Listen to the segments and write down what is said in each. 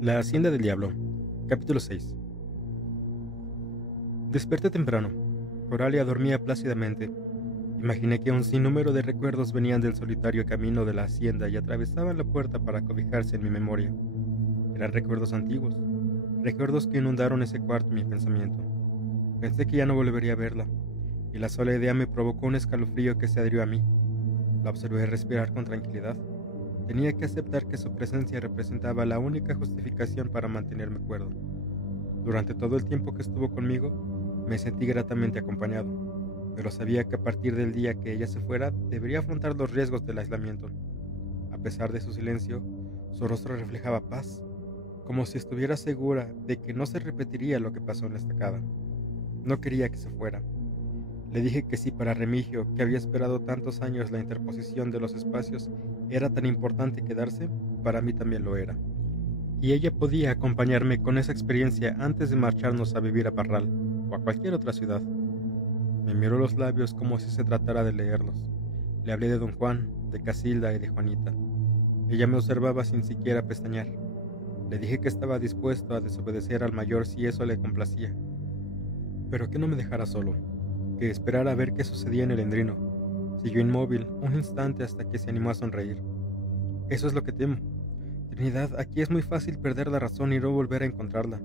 La Hacienda del Diablo, capítulo 6. Desperté temprano. Coralia dormía plácidamente. Imaginé que un sinnúmero de recuerdos venían del solitario camino de la hacienda y atravesaban la puerta para cobijarse en mi memoria. Eran recuerdos antiguos, recuerdos que inundaron ese cuarto en mi pensamiento. Pensé que ya no volvería a verla, y la sola idea me provocó un escalofrío que se adhirió a mí. La observé respirar con tranquilidad. Tenía que aceptar que su presencia representaba la única justificación para mantenerme cuerdo. Durante todo el tiempo que estuvo conmigo, me sentí gratamente acompañado, pero sabía que a partir del día que ella se fuera, debería afrontar los riesgos del aislamiento. A pesar de su silencio, su rostro reflejaba paz, como si estuviera segura de que no se repetiría lo que pasó en la estacada. No quería que se fuera. Le dije que si para Remigio, que había esperado tantos años la interposición de los espacios, era tan importante quedarse, para mí también lo era. Y ella podía acompañarme con esa experiencia antes de marcharnos a vivir a Parral o a cualquier otra ciudad. Me miró los labios como si se tratara de leerlos. Le hablé de don Juan, de Casilda y de Juanita. Ella me observaba sin siquiera pestañear. Le dije que estaba dispuesto a desobedecer al mayor si eso le complacía, pero que no me dejara solo, que esperara a ver qué sucedía en el endrino. Siguió inmóvil un instante hasta que se animó a sonreír. Eso es lo que temo. Trinidad, aquí es muy fácil perder la razón y no volver a encontrarla.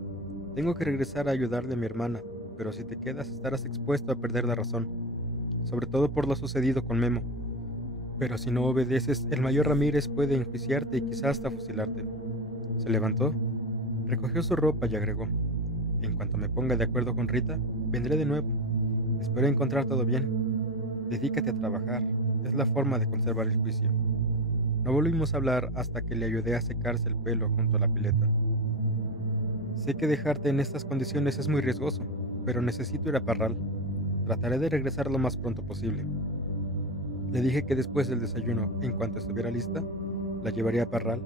Tengo que regresar a ayudarle a mi hermana, pero si te quedas estarás expuesto a perder la razón, sobre todo por lo sucedido con Memo. Pero si no obedeces, el mayor Ramírez puede enjuiciarte y quizás hasta fusilarte. Se levantó, recogió su ropa y agregó: en cuanto me ponga de acuerdo con Rita, vendré de nuevo. Espero encontrar todo bien. Dedícate a trabajar, es la forma de conservar el juicio. No volvimos a hablar hasta que le ayudé a secarse el pelo junto a la pileta. Sé que dejarte en estas condiciones es muy riesgoso, pero necesito ir a Parral. Trataré de regresar lo más pronto posible. Le dije que después del desayuno, en cuanto estuviera lista, la llevaría a Parral.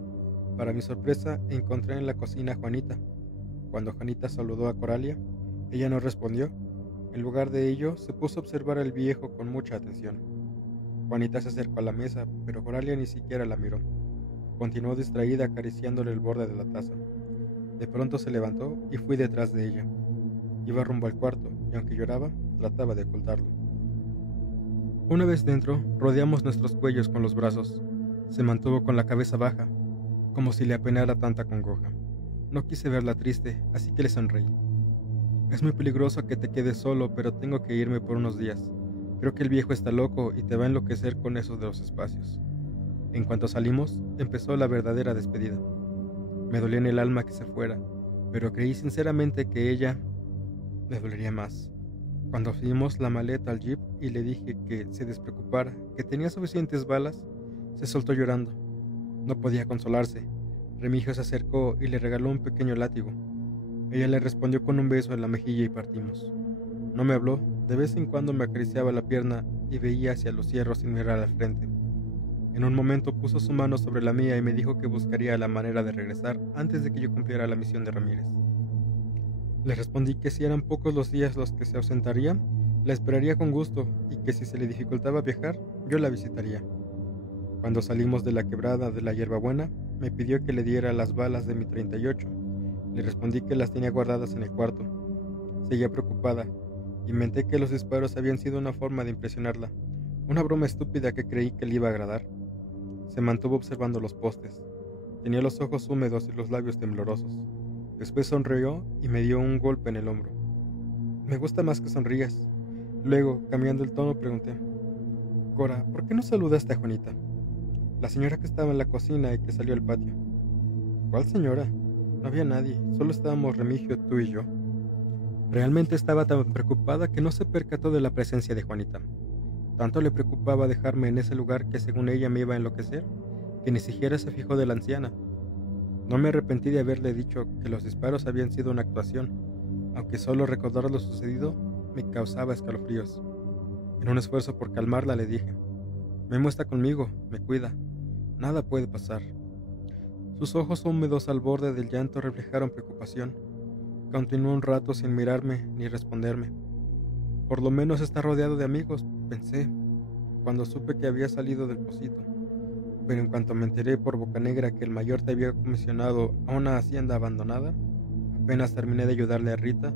Para mi sorpresa, encontré en la cocina a Juanita. Cuando Juanita saludó a Coralia, ella no respondió. En lugar de ello, se puso a observar al viejo con mucha atención. Juanita se acercó a la mesa, pero Coralia ni siquiera la miró. Continuó distraída acariciándole el borde de la taza. De pronto se levantó y fui detrás de ella. Iba rumbo al cuarto, y aunque lloraba, trataba de ocultarlo. Una vez dentro, rodeamos nuestros cuellos con los brazos. Se mantuvo con la cabeza baja, como si le apenara tanta congoja. No quise verla triste, así que le sonreí. Es muy peligroso que te quedes solo, pero tengo que irme por unos días. Creo que el viejo está loco y te va a enloquecer con eso de los espacios. En cuanto salimos, empezó la verdadera despedida. Me dolía en el alma que se fuera, pero creí sinceramente que ella le dolería más. Cuando subimos la maleta al jeep y le dije que se despreocupara, que tenía suficientes balas, se soltó llorando. No podía consolarse. Remigio se acercó y le regaló un pequeño látigo. Ella le respondió con un beso en la mejilla y partimos. No me habló, de vez en cuando me acariciaba la pierna y veía hacia los cierros sin mirar al frente. En un momento puso su mano sobre la mía y me dijo que buscaría la manera de regresar antes de que yo cumpliera la misión de Ramírez. Le respondí que si eran pocos los días los que se ausentaría, la esperaría con gusto y que si se le dificultaba viajar, yo la visitaría. Cuando salimos de la quebrada de la Hierbabuena, me pidió que le diera las balas de mi 38. Le respondí que las tenía guardadas en el cuarto. Seguía preocupada. Inventé que los disparos habían sido una forma de impresionarla, una broma estúpida que creí que le iba a agradar. Se mantuvo observando los postes. Tenía los ojos húmedos y los labios temblorosos. Después sonrió y me dio un golpe en el hombro. Me gusta más que sonrías. Luego, cambiando el tono, pregunté: Cora, ¿por qué no saludaste a Juanita? La señora que estaba en la cocina y que salió al patio. ¿Cuál señora? No había nadie, solo estábamos Remigio, tú y yo. Realmente estaba tan preocupada que no se percató de la presencia de Juanita. Tanto le preocupaba dejarme en ese lugar que según ella me iba a enloquecer, que ni siquiera se fijó de la anciana. No me arrepentí de haberle dicho que los disparos habían sido una actuación, aunque solo recordar lo sucedido me causaba escalofríos. En un esfuerzo por calmarla le dije: Memo está conmigo, me cuida, nada puede pasar. Sus ojos húmedos al borde del llanto reflejaron preocupación. Continuó un rato sin mirarme ni responderme. Por lo menos está rodeado de amigos, pensé, cuando supe que había salido del pocito. pero en cuanto me enteré por boca negra que el mayor te había comisionado a una hacienda abandonada, apenas terminé de ayudarle a Rita,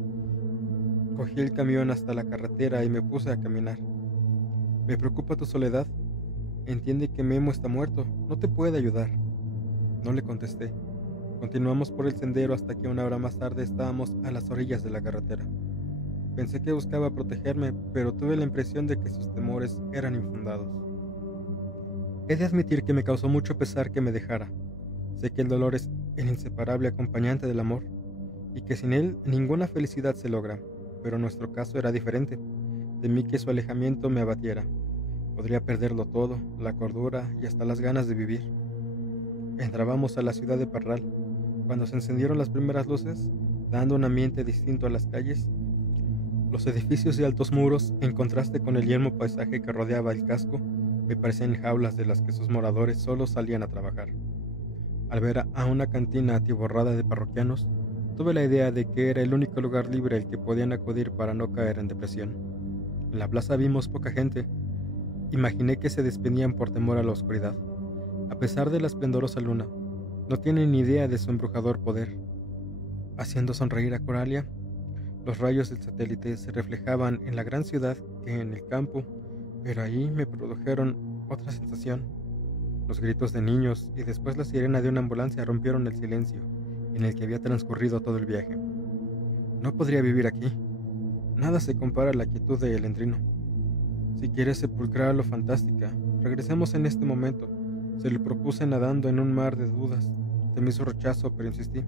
cogí el camión hasta la carretera y me puse a caminar. Me preocupa tu soledad. Entiende que Memo está muerto, no te puede ayudar. No le contesté. Continuamos por el sendero hasta que una hora más tarde estábamos a las orillas de la carretera. Pensé que buscaba protegerme, pero tuve la impresión de que sus temores eran infundados. He de admitir que me causó mucho pesar que me dejara. Sé que el dolor es el inseparable acompañante del amor, y que sin él ninguna felicidad se logra, pero nuestro caso era diferente. Temí que su alejamiento me abatiera. Podría perderlo todo, la cordura y hasta las ganas de vivir. Entrábamos a la ciudad de Parral. Cuando se encendieron las primeras luces, dando un ambiente distinto a las calles, los edificios de altos muros, en contraste con el yermo paisaje que rodeaba el casco, me parecían jaulas de las que sus moradores solo salían a trabajar. Al ver a una cantina atiborrada de parroquianos, tuve la idea de que era el único lugar libre al que podían acudir para no caer en depresión. En la plaza vimos poca gente. Imaginé que se despedían por temor a la oscuridad. A pesar de la esplendorosa luna, no tienen ni idea de su embrujador poder. Haciendo sonreír a Coralia, los rayos del satélite se reflejaban en la gran ciudad que en el campo, pero allí me produjeron otra sensación. Los gritos de niños y después la sirena de una ambulancia rompieron el silencio en el que había transcurrido todo el viaje. No podría vivir aquí. Nada se compara a la quietud de El Endrino. Si quieres sepulcrar lo fantástica, regresemos en este momento. Se lo propuse nadando en un mar de dudas. Temí su rechazo, pero insistí.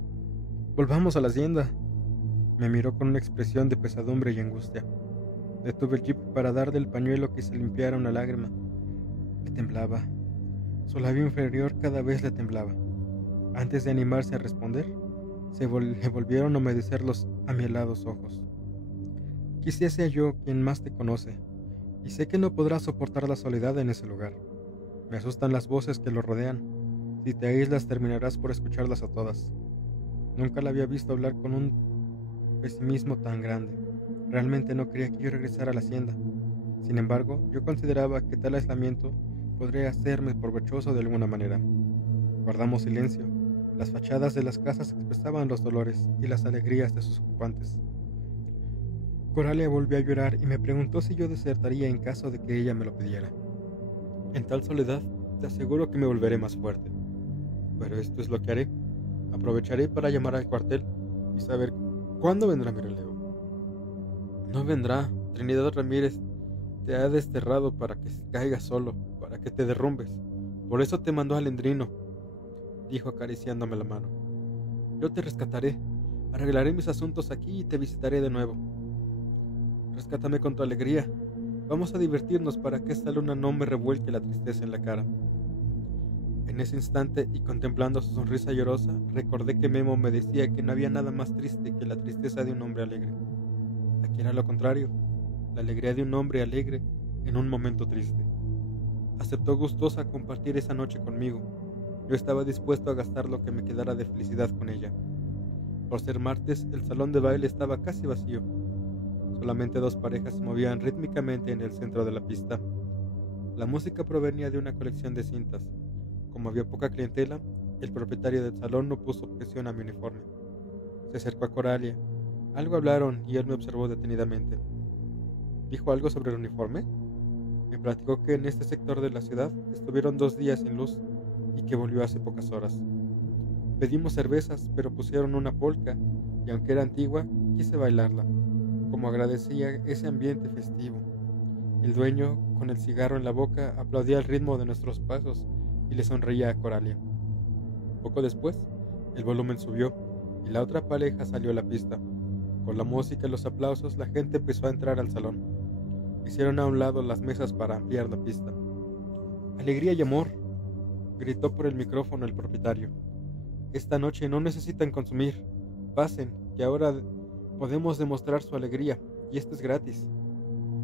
Volvamos a la hacienda. Me miró con una expresión de pesadumbre y angustia. Detuve el jeep para darle el pañuelo que se limpiara una lágrima. Me temblaba. Su labio inferior cada vez le temblaba. Antes de animarse a responder, le volvieron a humedecer los amielados ojos. Quizá sea yo quien más te conoce, y sé que no podrás soportar la soledad en ese lugar. Me asustan las voces que lo rodean. Si te aíslas terminarás por escucharlas a todas. Nunca la había visto hablar con un pesimismo tan grande. Realmente no quería que yo regresara a la hacienda. Sin embargo, yo consideraba que tal aislamiento podría hacerme provechoso de alguna manera. Guardamos silencio. Las fachadas de las casas expresaban los dolores y las alegrías de sus ocupantes. Coralia volvió a llorar y me preguntó si yo desertaría en caso de que ella me lo pidiera. En tal soledad, te aseguro que me volveré más fuerte. Pero esto es lo que haré. Aprovecharé para llamar al cuartel y saber cuándo vendrá mi relevo. No vendrá. Trinidad Ramírez te ha desterrado para que caigas solo, para que te derrumbes. Por eso te mandó al Endrino, dijo acariciándome la mano. Yo te rescataré. Arreglaré mis asuntos aquí y te visitaré de nuevo. Rescátame con tu alegría. Vamos a divertirnos para que esta luna no me revuelque la tristeza en la cara. En ese instante, y contemplando su sonrisa llorosa, recordé que Memo me decía que no había nada más triste que la tristeza de un hombre alegre. Aquí era lo contrario, la alegría de un hombre alegre en un momento triste. Aceptó gustosa compartir esa noche conmigo. Yo estaba dispuesto a gastar lo que me quedara de felicidad con ella. Por ser martes, el salón de baile estaba casi vacío. Solamente dos parejas se movían rítmicamente en el centro de la pista. La música provenía de una colección de cintas. Como había poca clientela, el propietario del salón no puso objeción a mi uniforme. Se acercó a Coralia. Algo hablaron y él me observó detenidamente. ¿Dijo algo sobre el uniforme? Me platicó que en este sector de la ciudad estuvieron 2 días sin luz y que volvió hace pocas horas. Pedimos cervezas, pero pusieron una polka, y aunque era antigua, quise bailarla, como agradecía ese ambiente festivo. El dueño, con el cigarro en la boca, aplaudía el ritmo de nuestros pasos y le sonreía a Coralia. Poco después, el volumen subió y la otra pareja salió a la pista. Con la música y los aplausos, la gente empezó a entrar al salón. Hicieron a un lado las mesas para ampliar la pista. ¡Alegría y amor!, gritó por el micrófono el propietario. Esta noche no necesitan consumir. Pasen, que ahora podemos demostrar su alegría, y esto es gratis.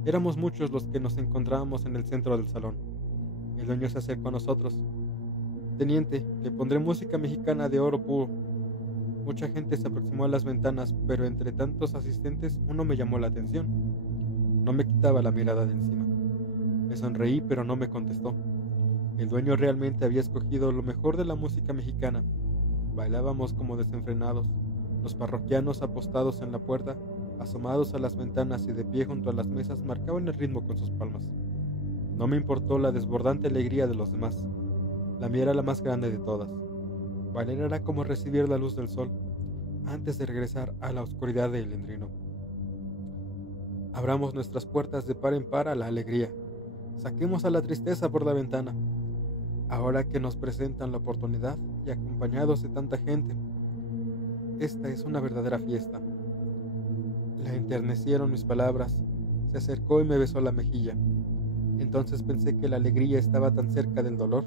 Éramos muchos los que nos encontrábamos en el centro del salón. El dueño se acercó a nosotros. Teniente, le pondré música mexicana de oro puro. Mucha gente se aproximó a las ventanas, pero entre tantos asistentes uno me llamó la atención. No me quitaba la mirada de encima. Le sonreí, pero no me contestó. El dueño realmente había escogido lo mejor de la música mexicana. Bailábamos como desenfrenados, los parroquianos apostados en la puerta, asomados a las ventanas y de pie junto a las mesas marcaban el ritmo con sus palmas. No me importó la desbordante alegría de los demás. La mía era la más grande de todas. Bailar era como recibir la luz del sol, antes de regresar a la oscuridad del Endrino. Abramos nuestras puertas de par en par a la alegría. Saquemos a la tristeza por la ventana. Ahora que nos presentan la oportunidad y acompañados de tanta gente, esta es una verdadera fiesta. La enternecieron mis palabras. Se acercó y me besó la mejilla. Entonces pensé que la alegría estaba tan cerca del dolor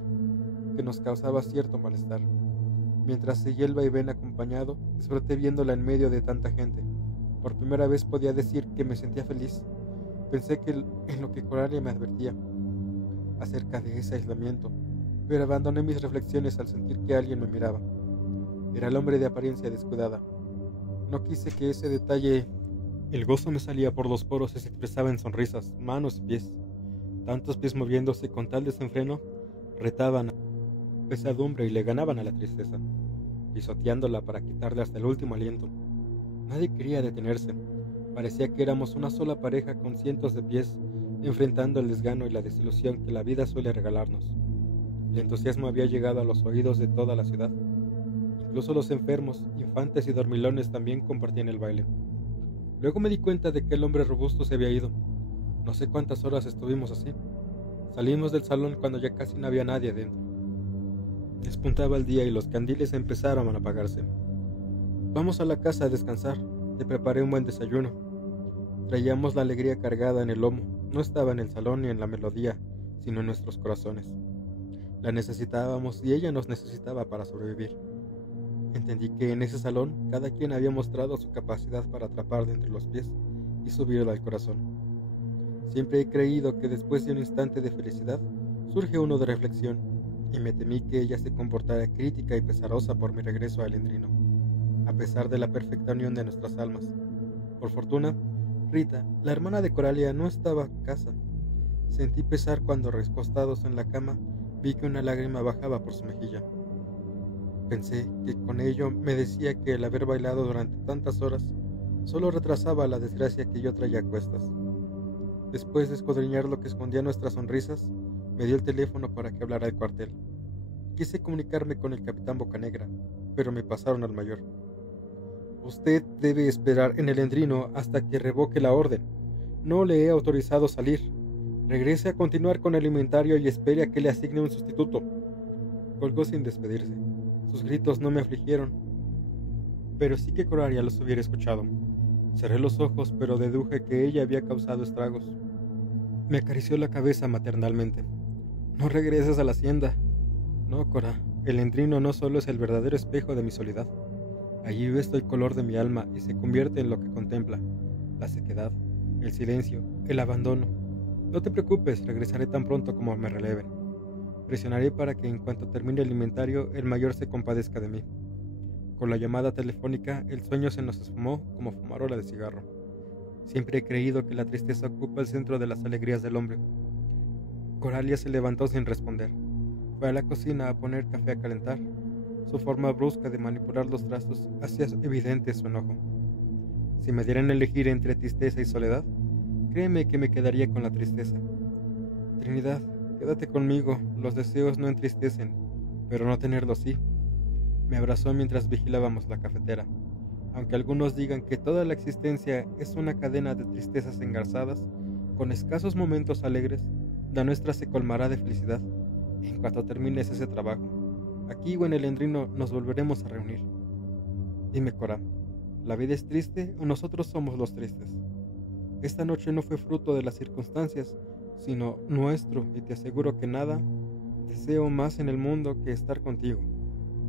que nos causaba cierto malestar. Mientras seguía el vaivén acompañado, disfruté viéndola en medio de tanta gente. Por primera vez podía decir que me sentía feliz. Pensé en lo que Coralia me advertía acerca de ese aislamiento, pero abandoné mis reflexiones al sentir que alguien me miraba. Era el hombre de apariencia descuidada. No quise que ese detalle... El gozo me salía por los poros y se expresaba en sonrisas, manos y pies. Tantos pies moviéndose con tal desenfreno, retaban a la pesadumbre y le ganaban a la tristeza, pisoteándola para quitarle hasta el último aliento. Nadie quería detenerse. Parecía que éramos una sola pareja con cientos de pies, enfrentando el desgano y la desilusión que la vida suele regalarnos. El entusiasmo había llegado a los oídos de toda la ciudad. Incluso los enfermos, infantes y dormilones también compartían el baile. Luego me di cuenta de que el hombre robusto se había ido. No sé cuántas horas estuvimos así. Salimos del salón cuando ya casi no había nadie dentro. Despuntaba el día y los candiles empezaron a apagarse. Vamos a la casa a descansar. Te preparé un buen desayuno. Traíamos la alegría cargada en el lomo. No estaba en el salón ni en la melodía, sino en nuestros corazones. La necesitábamos y ella nos necesitaba para sobrevivir. Entendí que en ese salón cada quien había mostrado su capacidad para atrapar de entre los pies y subirla al corazón. Siempre he creído que después de un instante de felicidad surge uno de reflexión, y me temí que ella se comportara crítica y pesarosa por mi regreso al Endrino, a pesar de la perfecta unión de nuestras almas. Por fortuna, Rita, la hermana de Coralia, no estaba en casa. Sentí pesar cuando, recostados en la cama, vi que una lágrima bajaba por su mejilla. Pensé que con ello me decía que el haber bailado durante tantas horas solo retrasaba la desgracia que yo traía a cuestas. Después de escudriñar lo que escondía nuestras sonrisas, me dio el teléfono para que hablara al cuartel. Quise comunicarme con el capitán Bocanegra, pero me pasaron al mayor. Usted debe esperar en el Endrino hasta que revoque la orden. No le he autorizado salir. Regrese a continuar con el inventario y espere a que le asigne un sustituto. Colgó sin despedirse. Sus gritos no me afligieron, pero sí que Coralia los hubiera escuchado. Cerré los ojos, pero deduje que ella había causado estragos. Me acarició la cabeza maternalmente. No regreses a la hacienda. No, Cora, el Endrino no solo es el verdadero espejo de mi soledad. Allí ves el color de mi alma y se convierte en lo que contempla: la sequedad, el silencio, el abandono. No te preocupes, regresaré tan pronto como me releven. Presionaré para que en cuanto termine el inventario el mayor se compadezca de mí. Con la llamada telefónica el sueño se nos esfumó como fumarola de cigarro. Siempre he creído que la tristeza ocupa el centro de las alegrías del hombre. Coralia se levantó sin responder. Fue a la cocina a poner café a calentar. Su forma brusca de manipular los trastos hacía evidente su enojo. Si me dieran a elegir entre tristeza y soledad, créeme que me quedaría con la tristeza. Trinidad, quédate conmigo, los deseos no entristecen, pero no tenerlos sí. Me abrazó mientras vigilábamos la cafetera. Aunque algunos digan que toda la existencia es una cadena de tristezas engarzadas, con escasos momentos alegres, la nuestra se colmará de felicidad en cuanto termines ese trabajo. Aquí o en el Endrino nos volveremos a reunir. Dime, Cora, ¿la vida es triste o nosotros somos los tristes? Esta noche no fue fruto de las circunstancias, sino nuestro, y te aseguro que nada deseo más en el mundo que estar contigo.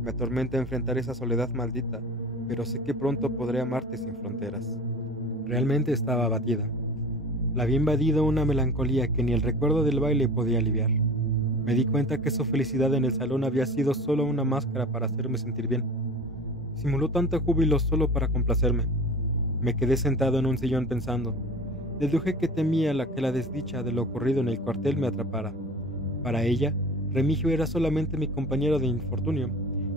Me atormenta enfrentar esa soledad maldita, pero sé que pronto podré amarte sin fronteras. Realmente estaba abatida. La había invadido una melancolía que ni el recuerdo del baile podía aliviar. Me di cuenta que su felicidad en el salón había sido solo una máscara para hacerme sentir bien. Simuló tanto júbilo solo para complacerme. Me quedé sentado en un sillón pensando. Deduje que temía que la desdicha de lo ocurrido en el cuartel me atrapara. Para ella, Remigio era solamente mi compañero de infortunio.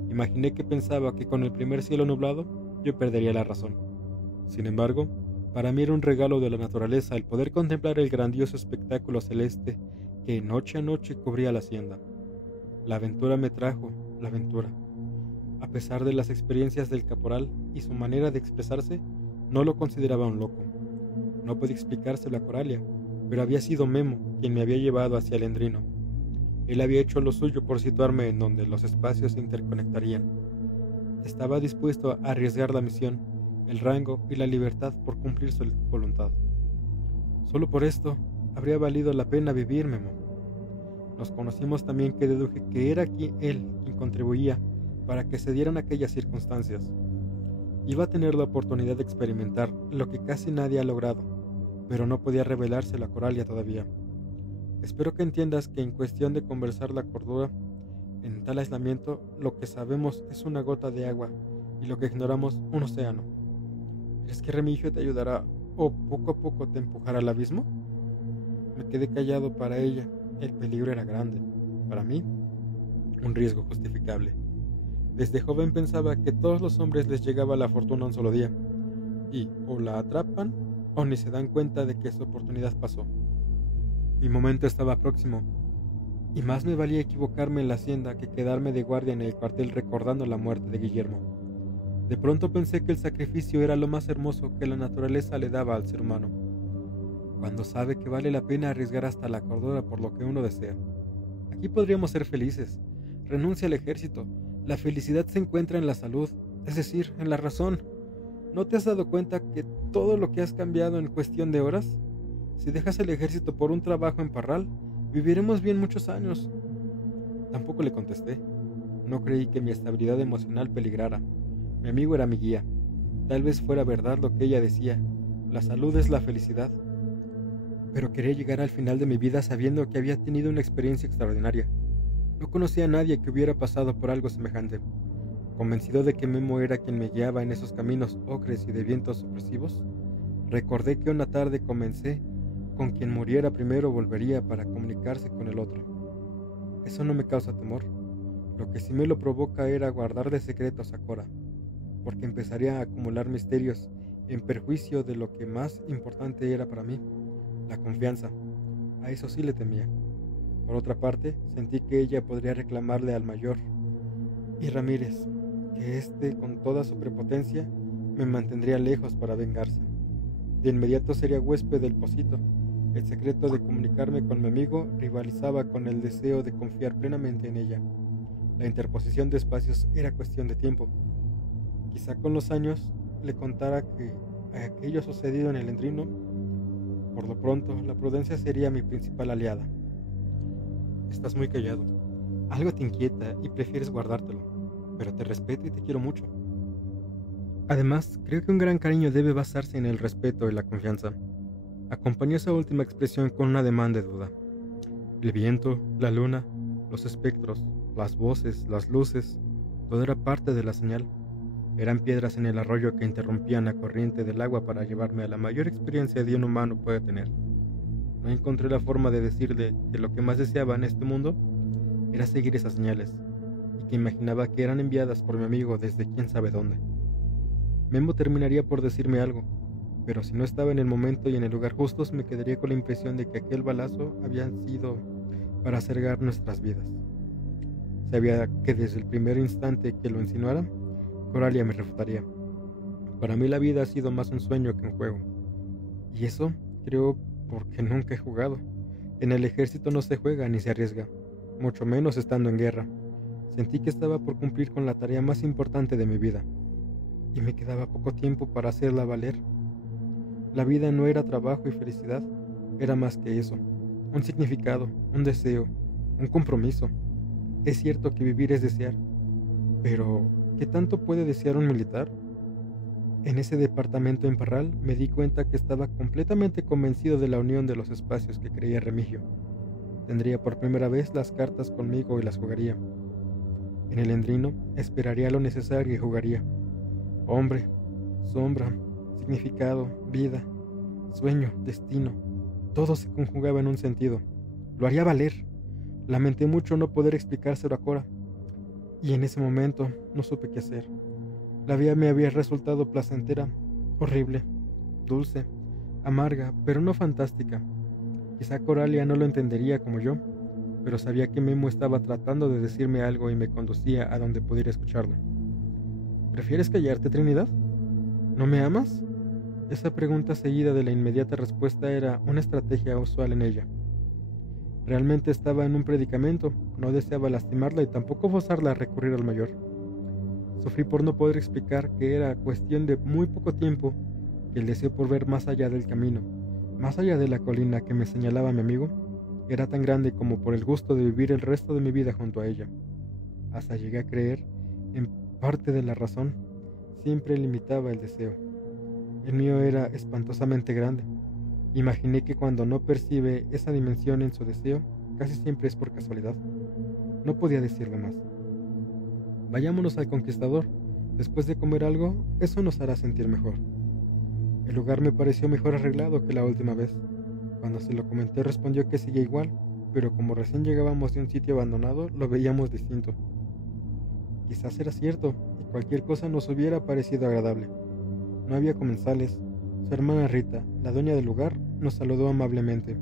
Imaginé que pensaba que con el primer cielo nublado yo perdería la razón. Sin embargo, para mí era un regalo de la naturaleza el poder contemplar el grandioso espectáculo celeste que noche a noche cubría la hacienda. La aventura me trajo, la aventura. A pesar de las experiencias del caporal y su manera de expresarse, no lo consideraba un loco. No podía explicárselo a Coralia, pero había sido Memo quien me había llevado hacia el Endrino. Él había hecho lo suyo por situarme en donde los espacios se interconectarían. Estaba dispuesto a arriesgar la misión, el rango y la libertad por cumplir su voluntad. Solo por esto habría valido la pena vivir, Memo. Nos conocimos también que deduje que era él quien contribuía para que se dieran aquellas circunstancias. Iba a tener la oportunidad de experimentar lo que casi nadie ha logrado, pero no podía revelárselo a Coralia todavía. Espero que entiendas que en cuestión de conversar la cordura, en tal aislamiento, lo que sabemos es una gota de agua y lo que ignoramos un océano. ¿Crees que Remigio te ayudará o poco a poco te empujará al abismo? Me quedé callado. Para ella, el peligro era grande. Para mí, un riesgo justificable. Desde joven pensaba que todos los hombres les llegaba la fortuna un solo día, y o la atrapan o ni se dan cuenta de que su oportunidad pasó. Mi momento estaba próximo, y más me valía equivocarme en la hacienda que quedarme de guardia en el cuartel recordando la muerte de Guillermo. De pronto pensé que el sacrificio era lo más hermoso que la naturaleza le daba al ser humano, cuando sabe que vale la pena arriesgar hasta la cordura por lo que uno desea. Aquí podríamos ser felices. Renuncia al ejército. La felicidad se encuentra en la salud, es decir, en la razón. ¿No te has dado cuenta que todo lo que has cambiado en cuestión de horas? Si dejas el ejército por un trabajo en Parral, viviremos bien muchos años. Tampoco le contesté. No creí que mi estabilidad emocional peligrara. Mi amigo era mi guía. Tal vez fuera verdad lo que ella decía. La salud es la felicidad. Pero quería llegar al final de mi vida sabiendo que había tenido una experiencia extraordinaria. No conocía a nadie que hubiera pasado por algo semejante. Convencido de que Memo era quien me guiaba en esos caminos ocres y de vientos opresivos, recordé que una tarde comencé con quien muriera primero volvería para comunicarse con el otro. Eso no me causa temor. Lo que sí me lo provoca era guardarle secretos a Cora, porque empezaría a acumular misterios en perjuicio de lo que más importante era para mí, la confianza. A eso sí le temía. Por otra parte, sentí que ella podría reclamarle al mayor y Ramírez, que éste, con toda su prepotencia, me mantendría lejos para vengarse. De inmediato sería huésped del pocito. El secreto de comunicarme con mi amigo rivalizaba con el deseo de confiar plenamente en ella. La interposición de espacios era cuestión de tiempo. Quizá con los años le contara que aquello sucedido en el Endrino. Por lo pronto, la prudencia sería mi principal aliada. Estás muy callado. Algo te inquieta y prefieres guardártelo, pero te respeto y te quiero mucho. Además, creo que un gran cariño debe basarse en el respeto y la confianza. Acompañó esa última expresión con un ademán de duda. El viento, la luna, los espectros, las voces, las luces, todo era parte de la señal. Eran piedras en el arroyo que interrumpían la corriente del agua para llevarme a la mayor experiencia que un humano puede tener. No encontré la forma de decirle que lo que más deseaba en este mundo era seguir esas señales, y que imaginaba que eran enviadas por mi amigo desde quién sabe dónde. Memo terminaría por decirme algo, pero si no estaba en el momento y en el lugar justos, me quedaría con la impresión de que aquel balazo había sido para acercar nuestras vidas. Sabía que desde el primer instante que lo insinuara, Coralia me refutaría. Para mí la vida ha sido más un sueño que un juego. Y eso, creo, porque nunca he jugado. En el ejército no se juega ni se arriesga, mucho menos estando en guerra. Sentí que estaba por cumplir con la tarea más importante de mi vida, y me quedaba poco tiempo para hacerla valer. La vida no era trabajo y felicidad, era más que eso, un significado, un deseo, un compromiso. Es cierto que vivir es desear, pero ¿qué tanto puede desear un militar? En ese departamento en Parral me di cuenta que estaba completamente convencido de la unión de los espacios que creía Remigio. Tendría por primera vez las cartas conmigo y las jugaría. En el Endrino esperaría lo necesario y jugaría. Hombre, sombra, significado, vida, sueño, destino, todo se conjugaba en un sentido. Lo haría valer. Lamenté mucho no poder explicárselo a Cora, y en ese momento no supe qué hacer. La vida me había resultado placentera, horrible, dulce, amarga, pero no fantástica. Quizá Coralia no lo entendería como yo, pero sabía que Memo estaba tratando de decirme algo y me conducía a donde pudiera escucharlo. ¿Prefieres callarte, Trinidad? ¿No me amas? Esa pregunta seguida de la inmediata respuesta era una estrategia usual en ella. Realmente estaba en un predicamento, no deseaba lastimarla y tampoco forzarla a recurrir al mayor. Sufrí por no poder explicar que era cuestión de muy poco tiempo que el deseo por ver más allá del camino, más allá de la colina que me señalaba mi amigo, era tan grande como por el gusto de vivir el resto de mi vida junto a ella. Hasta llegué a creer, en parte de la razón, siempre limitaba el deseo. El mío era espantosamente grande. Imaginé que cuando no percibe esa dimensión en su deseo, casi siempre es por casualidad. No podía decirle más. Vayámonos al Conquistador. Después de comer algo, eso nos hará sentir mejor. El lugar me pareció mejor arreglado que la última vez. Cuando se lo comenté respondió que seguía igual, pero como recién llegábamos de un sitio abandonado, lo veíamos distinto. Quizás era cierto, y cualquier cosa nos hubiera parecido agradable. No había comensales. Su hermana Rita, la dueña del lugar, nos saludó amablemente.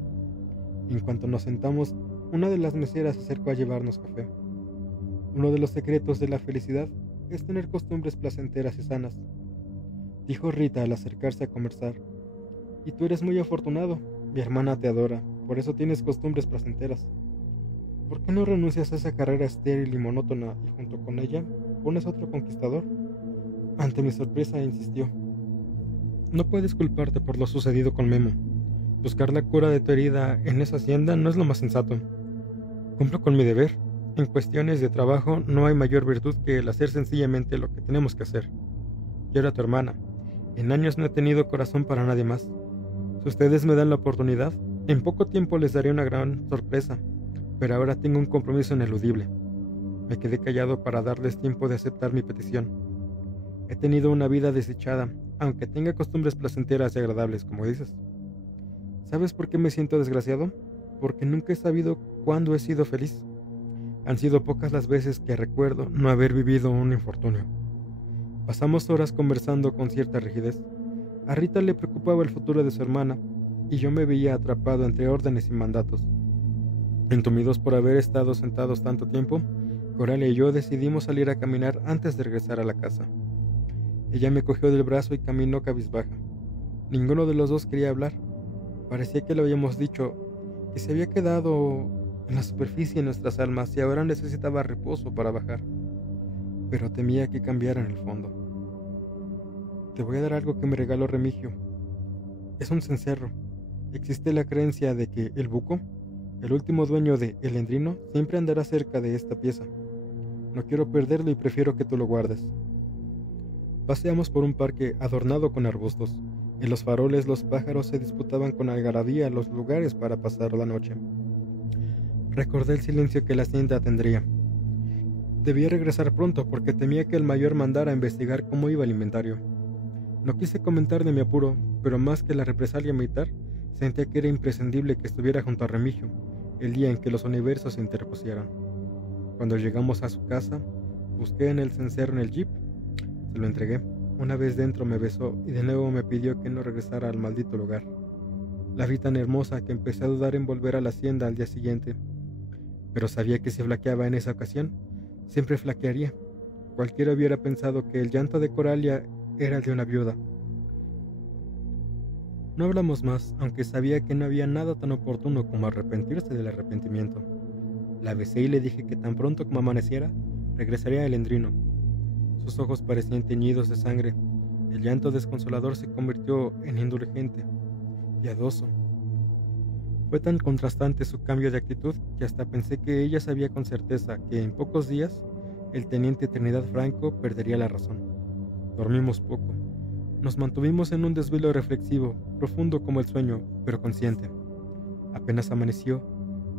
En cuanto nos sentamos, una de las meseras se acercó a llevarnos café. Uno de los secretos de la felicidad es tener costumbres placenteras y sanas, dijo Rita al acercarse a conversar. Y tú eres muy afortunado, mi hermana te adora, por eso tienes costumbres placenteras. ¿Por qué no renuncias a esa carrera estéril y monótona y junto con ella pones otro conquistador? Ante mi sorpresa insistió. No puedes culparte por lo sucedido con Memo. Buscar la cura de tu herida en esa hacienda no es lo más sensato. Cumplo con mi deber. En cuestiones de trabajo no hay mayor virtud que el hacer sencillamente lo que tenemos que hacer. Yo era tu hermana. En años no he tenido corazón para nadie más. Si ustedes me dan la oportunidad, en poco tiempo les daré una gran sorpresa, pero ahora tengo un compromiso ineludible. Me quedé callado para darles tiempo de aceptar mi petición. He tenido una vida desdichada, aunque tenga costumbres placenteras y agradables, como dices. ¿Sabes por qué me siento desgraciado? Porque nunca he sabido cuándo he sido feliz. Han sido pocas las veces que recuerdo no haber vivido un infortunio. Pasamos horas conversando con cierta rigidez. A Rita le preocupaba el futuro de su hermana, y yo me veía atrapado entre órdenes y mandatos. Entumidos por haber estado sentados tanto tiempo, Coralia y yo decidimos salir a caminar antes de regresar a la casa. Ella me cogió del brazo y caminó cabizbaja. Ninguno de los dos quería hablar. Parecía que lo habíamos dicho, que se había quedado en la superficie de nuestras almas y ahora necesitaba reposo para bajar. Pero temía que cambiara en el fondo. Te voy a dar algo que me regaló Remigio. Es un cencerro. Existe la creencia de que el buco, el último dueño de El Endrino, siempre andará cerca de esta pieza. No quiero perderlo y prefiero que tú lo guardes. Paseamos por un parque adornado con arbustos. En los faroles los pájaros se disputaban con algarabía los lugares para pasar la noche. Recordé el silencio que la hacienda tendría. Debía regresar pronto porque temía que el mayor mandara a investigar cómo iba el inventario. No quise comentar de mi apuro, pero más que la represalia militar, sentía que era imprescindible que estuviera junto a Remigio el día en que los universos se interpusieran. Cuando llegamos a su casa, busqué en el cencerro en el jeep. Se lo entregué. Una vez dentro me besó y de nuevo me pidió que no regresara al maldito lugar. La vi tan hermosa que empecé a dudar en volver a la hacienda al día siguiente. Pero sabía que si flaqueaba en esa ocasión, siempre flaquearía. Cualquiera hubiera pensado que el llanto de Coralia era el de una viuda. No hablamos más, aunque sabía que no había nada tan oportuno como arrepentirse del arrepentimiento. La besé y le dije que tan pronto como amaneciera, regresaría a El Endrino. Sus ojos parecían teñidos de sangre. El llanto desconsolador se convirtió en indulgente, piadoso. Fue tan contrastante su cambio de actitud que hasta pensé que ella sabía con certeza que en pocos días el teniente Trinidad Franco perdería la razón. Dormimos poco. Nos mantuvimos en un desvelo reflexivo, profundo como el sueño, pero consciente. Apenas amaneció,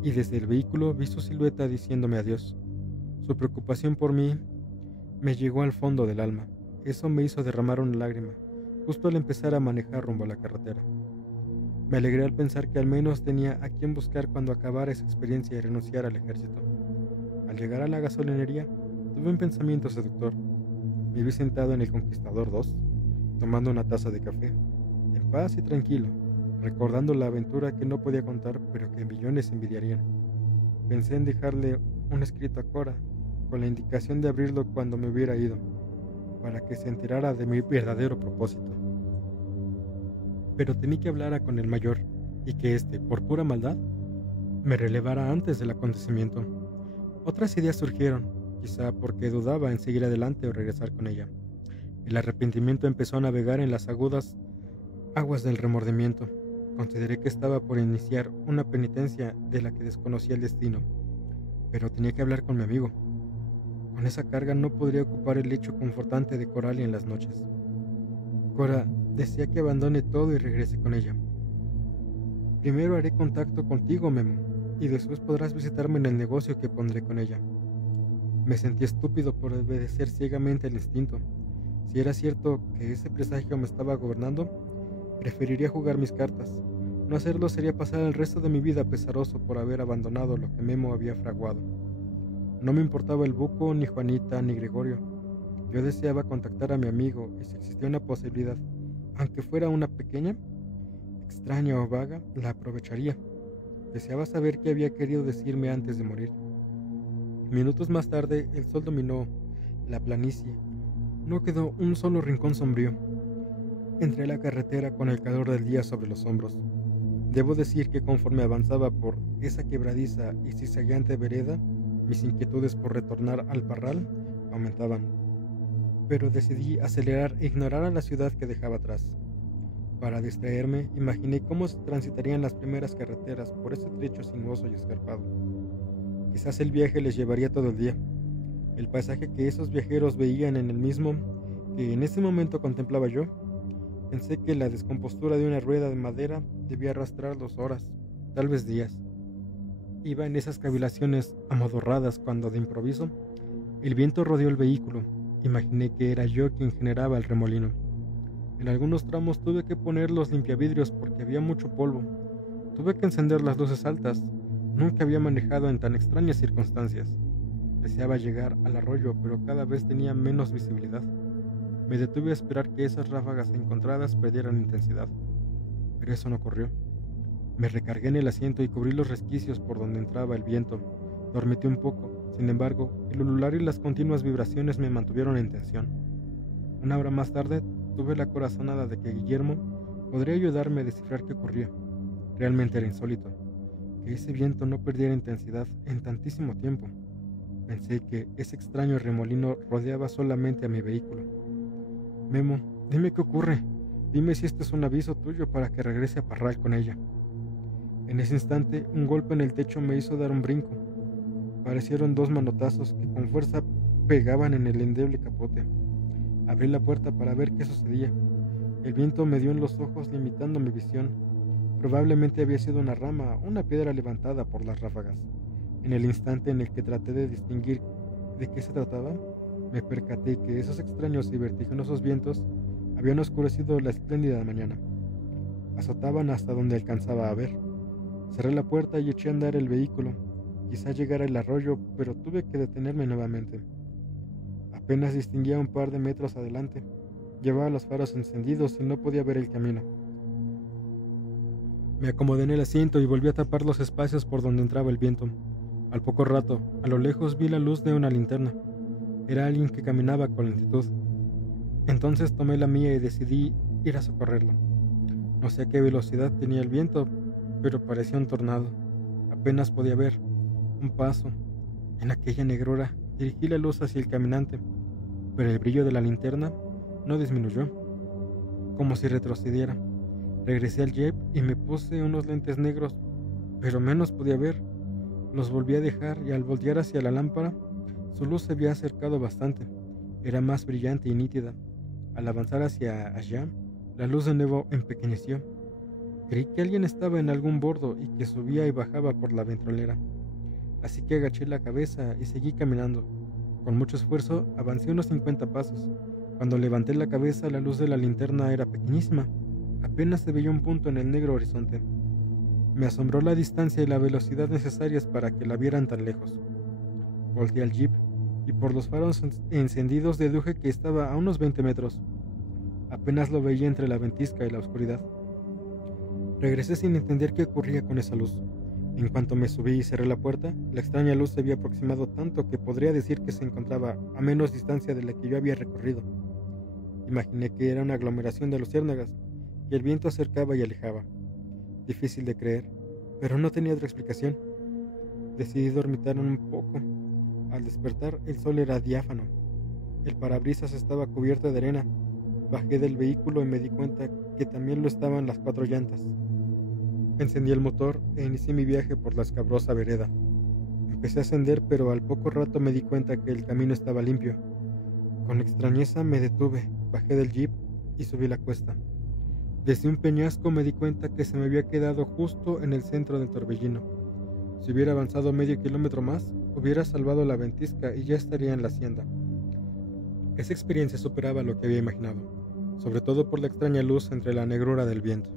y desde el vehículo vi su silueta diciéndome adiós. Su preocupación por mí me llegó al fondo del alma. Eso me hizo derramar una lágrima, justo al empezar a manejar rumbo a la carretera. Me alegré al pensar que al menos tenía a quien buscar cuando acabara esa experiencia y renunciara al ejército. Al llegar a la gasolinería, tuve un pensamiento seductor. Me vi sentado en el Conquistador 2, tomando una taza de café, en paz y tranquilo, recordando la aventura que no podía contar pero que millones envidiarían. Pensé en dejarle un escrito a Cora, con la indicación de abrirlo cuando me hubiera ido, para que se enterara de mi verdadero propósito. Pero temí que hablara con el mayor, y que éste, por pura maldad, me relevara antes del acontecimiento. Otras ideas surgieron, quizá porque dudaba en seguir adelante o regresar con ella. El arrepentimiento empezó a navegar en las agudas aguas del remordimiento. Consideré que estaba por iniciar una penitencia de la que desconocía el destino, pero tenía que hablar con mi amigo. Con esa carga no podría ocupar el lecho confortante de Coralia en las noches. Cora desea que abandone todo y regrese con ella. Primero haré contacto contigo, Memo, y después podrás visitarme en el negocio que pondré con ella. Me sentí estúpido por obedecer ciegamente al instinto. Si era cierto que ese presagio me estaba gobernando, preferiría jugar mis cartas. No hacerlo sería pasar el resto de mi vida pesaroso por haber abandonado lo que Memo había fraguado. No me importaba el Buco, ni Juanita, ni Gregorio. Yo deseaba contactar a mi amigo y si existía una posibilidad, aunque fuera una pequeña, extraña o vaga, la aprovecharía. Deseaba saber qué había querido decirme antes de morir. Minutos más tarde, el sol dominó la planicie. No quedó un solo rincón sombrío. Entré a la carretera con el calor del día sobre los hombros. Debo decir que conforme avanzaba por esa quebradiza y zigzagueante vereda, mis inquietudes por retornar al parral aumentaban. Pero decidí acelerar e ignorar a la ciudad que dejaba atrás. Para distraerme, imaginé cómo se transitarían las primeras carreteras por ese trecho sinuoso y escarpado. Quizás el viaje les llevaría todo el día. El paisaje que esos viajeros veían en el mismo que en ese momento contemplaba yo. Pensé que la descompostura de una rueda de madera debía arrastrarlos horas, tal vez días. Iba en esas cavilaciones amodorradas cuando de improviso el viento rodeó el vehículo. Imaginé que era yo quien generaba el remolino. En algunos tramos tuve que poner los limpiavidrios porque había mucho polvo. Tuve que encender las luces altas. Nunca había manejado en tan extrañas circunstancias. Deseaba llegar al arroyo, pero cada vez tenía menos visibilidad. Me detuve a esperar que esas ráfagas encontradas perdieran intensidad, pero eso no ocurrió. Me recargué en el asiento y cubrí los resquicios por donde entraba el viento. Dormití un poco, sin embargo, el ulular y las continuas vibraciones me mantuvieron en tensión. Una hora más tarde, tuve la corazonada de que Guillermo podría ayudarme a descifrar qué ocurría. Realmente era insólito, que ese viento no perdiera intensidad en tantísimo tiempo. Pensé que ese extraño remolino rodeaba solamente a mi vehículo. Memo, dime qué ocurre. Dime si esto es un aviso tuyo para que regrese a Parral con ella. En ese instante, un golpe en el techo me hizo dar un brinco. Parecieron dos manotazos que con fuerza pegaban en el endeble capote. Abrí la puerta para ver qué sucedía. El viento me dio en los ojos, limitando mi visión. Probablemente había sido una rama o una piedra levantada por las ráfagas. En el instante en el que traté de distinguir de qué se trataba, me percaté que esos extraños y vertiginosos vientos habían oscurecido la espléndida mañana. Azotaban hasta donde alcanzaba a ver. Cerré la puerta y eché a andar el vehículo. Quizá llegara el arroyo, pero tuve que detenerme nuevamente. Apenas distinguía un par de metros adelante. Llevaba los faros encendidos y no podía ver el camino. Me acomodé en el asiento y volví a tapar los espacios por donde entraba el viento. Al poco rato, a lo lejos vi la luz de una linterna. Era alguien que caminaba con lentitud. Entonces tomé la mía y decidí ir a socorrerlo. No sé a qué velocidad tenía el viento, pero parecía un tornado. Apenas podía ver un paso. En aquella negrura dirigí la luz hacia el caminante, pero el brillo de la linterna no disminuyó, como si retrocediera. Regresé al jeep y me puse unos lentes negros, pero menos podía ver. Los volví a dejar y al voltear hacia la lámpara, su luz se había acercado bastante. Era más brillante y nítida. Al avanzar hacia allá, la luz de nuevo empequeñeció. Creí que alguien estaba en algún bordo y que subía y bajaba por la ventrolera. Así que agaché la cabeza y seguí caminando. Con mucho esfuerzo avancé unos 50 pasos. Cuando levanté la cabeza, la luz de la linterna era pequeñísima. Apenas se veía un punto en el negro horizonte. Me asombró la distancia y la velocidad necesarias para que la vieran tan lejos. Volteé al jeep y por los faros encendidos deduje que estaba a unos 20 metros. Apenas lo veía entre la ventisca y la oscuridad. Regresé sin entender qué ocurría con esa luz. En cuanto me subí y cerré la puerta, la extraña luz se había aproximado tanto que podría decir que se encontraba a menos distancia de la que yo había recorrido. Imaginé que era una aglomeración de luciérnagas, que el viento acercaba y alejaba. Difícil de creer, pero no tenía otra explicación. Decidí dormitar un poco. Al despertar, el sol era diáfano. El parabrisas estaba cubierto de arena. Bajé del vehículo y me di cuenta que también lo estaban las 4 llantas. Encendí el motor e inicié mi viaje por la escabrosa vereda. Empecé a ascender, pero al poco rato me di cuenta que el camino estaba limpio. Con extrañeza me detuve, bajé del jeep y subí la cuesta. Desde un peñasco me di cuenta que se me había quedado justo en el centro del torbellino. Si hubiera avanzado medio kilómetro más, hubiera salvado la ventisca y ya estaría en la hacienda. Esa experiencia superaba lo que había imaginado, sobre todo por la extraña luz entre la negrura del viento.